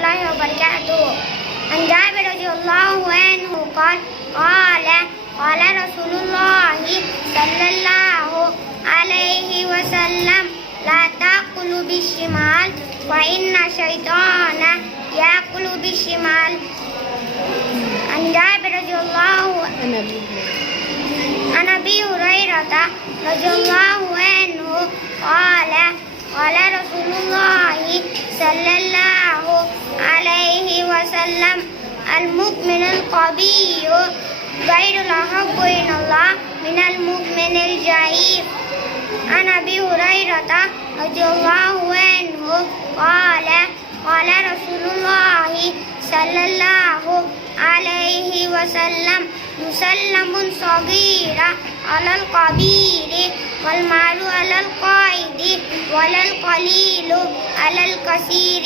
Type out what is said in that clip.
الله وبركاته. عن جابر رضي الله عنه قال قال رسول الله صلى الله عليه وسلم لا تأكلوا بالشمال فإن الشيطان يأكل بالشمال. عن جابر رضي الله عن أبي هريرة رضي الله عنه قال رسول الله صلى الله عليه وسلم المؤمن القوي غير الأحب إلى الله من المؤمن الضعيف. عن أبي هريرة رضي الله عنه قال رسول الله صلى الله عليه وسلم يسلم الصغير على الكبير والمال على القائد ولا القليل على الكثير.